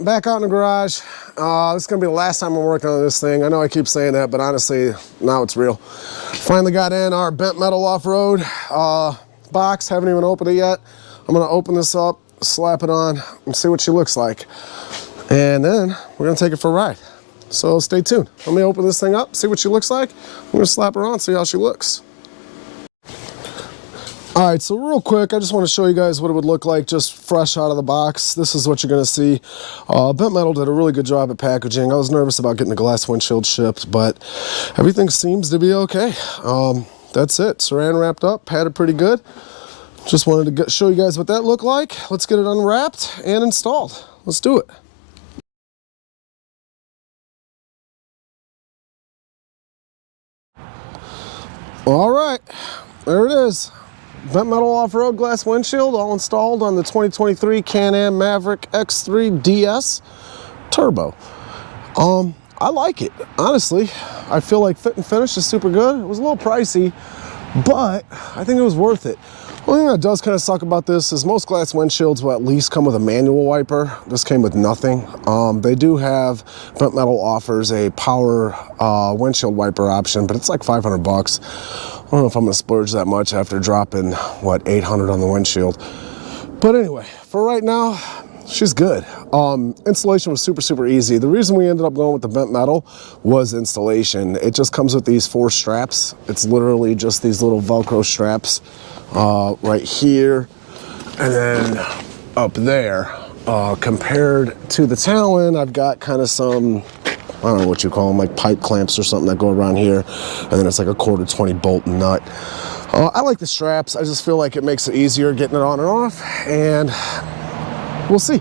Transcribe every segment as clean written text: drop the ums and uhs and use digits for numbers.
back out in the garage. This is gonna be the last time I'm working on this thing. I know I keep saying that, but honestly, now it's real. Finally got in our bent metal off-road box. Haven't even opened it yet. I'm gonna open this up, slap it on, and see what she looks like. And then we're gonna take it for a ride. So stay tuned. Let me open this thing up, see what she looks like. I'm gonna slap her on, see how she looks. All right, so real quick, I just want to show you guys what it would look like just fresh out of the box. This is what you're gonna see. Bent Metal did a really good job at packaging. I was nervous about getting the glass windshield shipped, but everything seems to be okay. That's it, saran wrapped up, padded pretty good. Just wanted to show you guys what that looked like. Let's get it unwrapped and installed. Let's do it. All right, there it is. Bent Metal off-road glass windshield, all installed on the 2023 Can-Am Maverick X3 DS Turbo. I like it, honestly. I feel like fit and finish is super good. It was a little pricey, but I think it was worth it. The only thing that does kind of suck about this is most glass windshields will at least come with a manual wiper. This came with nothing. They do have, Bent Metal offers a power windshield wiper option, but it's like 500 bucks. I don't know if I'm gonna splurge that much after dropping, what, 800 on the windshield. But anyway, for right now, she's good. Installation was super easy. The reason we ended up going with the Bent Metal was installation. It just comes with these 4 straps. It's literally just these little Velcro straps right here and then up there. Compared to the Talon, I've got kind of some, I don't know what you call them, like pipe clamps or something that go around here, and then it's like a 1/4 bolt nut. I like the straps. I just feel like it makes it easier getting it on and off, and we'll see.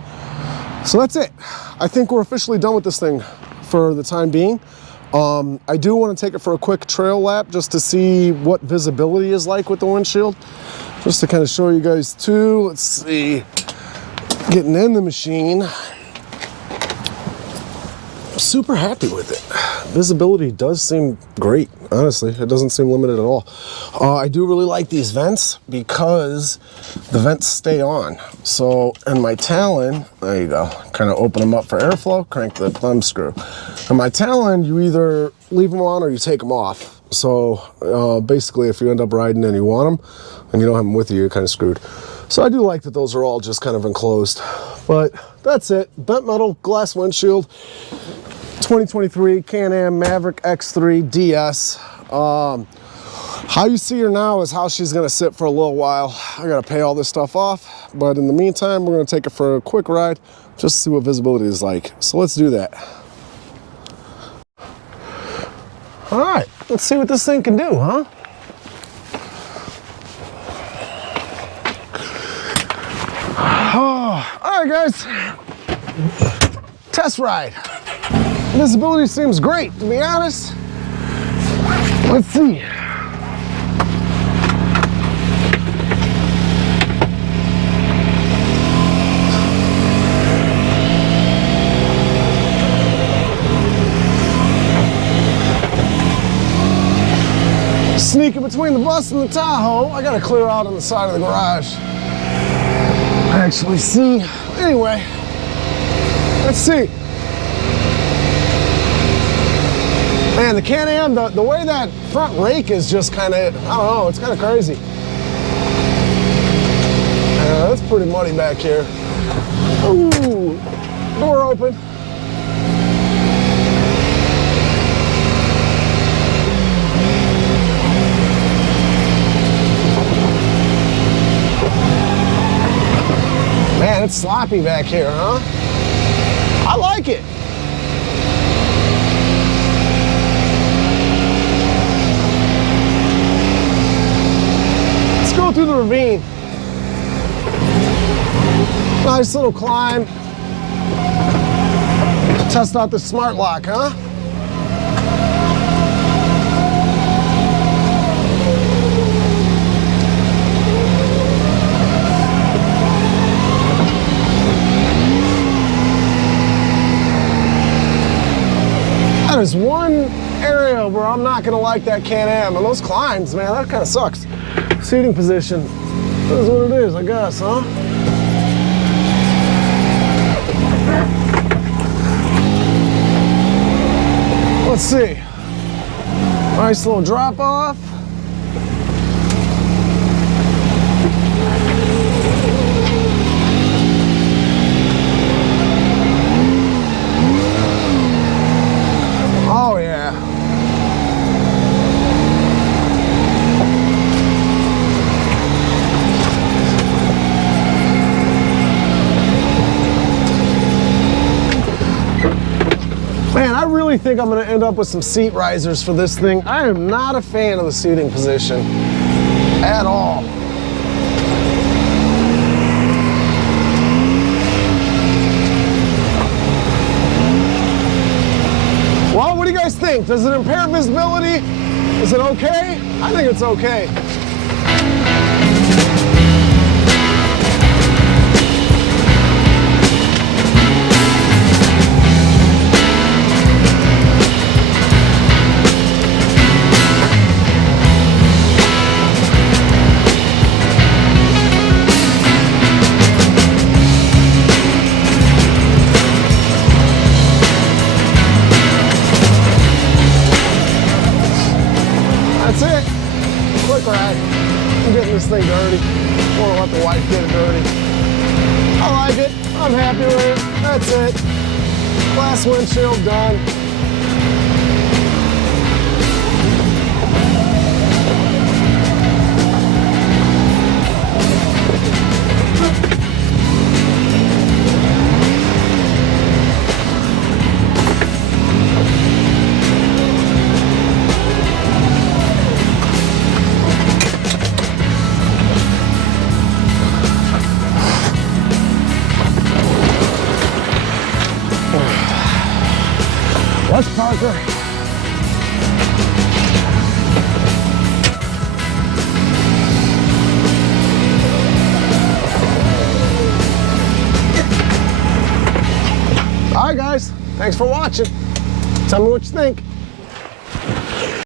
So that's it. I think we're officially done with this thing for the time being. I do want to take it for a quick trail lap just to see what visibility is like with the windshield, just to kind of show you guys too. Let's see, getting in the machine. Super happy with it. Visibility does seem great, honestly. It doesn't seem limited at all. I do really like these vents because the vents stay on. So in my Talon, there you go, kind of open them up for airflow, crank the thumb screw. In my Talon, you either leave them on or you take them off. So basically if you end up riding and you want them and you don't have them with you, you're kind of screwed. So I do like that those are all just kind of enclosed. But that's it. Bent Metal glass windshield, 2023 Can-Am Maverick X3 DS. How you see her now is how she's gonna sit for a little while. I gotta pay all this stuff off, but in the meantime, we're gonna take her for a quick ride just to see what visibility is like. So let's do that. All right, let's see what this thing can do, huh? Oh, all right, guys. Test ride. Visibility seems great, to be honest. Let's see. Sneaking between the bus and the Tahoe. I gotta clear out on the side of the garage. Actually, see. Anyway, let's see. Man, the Can-Am, the way that front rake is just kind of, I don't know, it's kind of crazy. It's pretty muddy back here. Ooh, door open. Man, it's sloppy back here, huh? I like it. Let's go through the ravine. Nice little climb. Test out the smart lock, huh? That is one area where I'm not gonna like that Can-Am, and those climbs, man, that kind of sucks. Seating position, that is what it is, I guess, huh? Let's see. Nice little drop off. Oh yeah. Man, I really think I'm gonna end up with some seat risers for this thing. I am not a fan of the seating position at all. Well, what do you guys think? Does it impair visibility? Is it okay? I think it's okay. That's it. Quick ride. I'm getting this thing dirty. I want to let the wife get it dirty. I like it. I'm happy with it. That's it. Glass windshield done. Let's park her. All right, guys. Thanks for watching. Tell me what you think.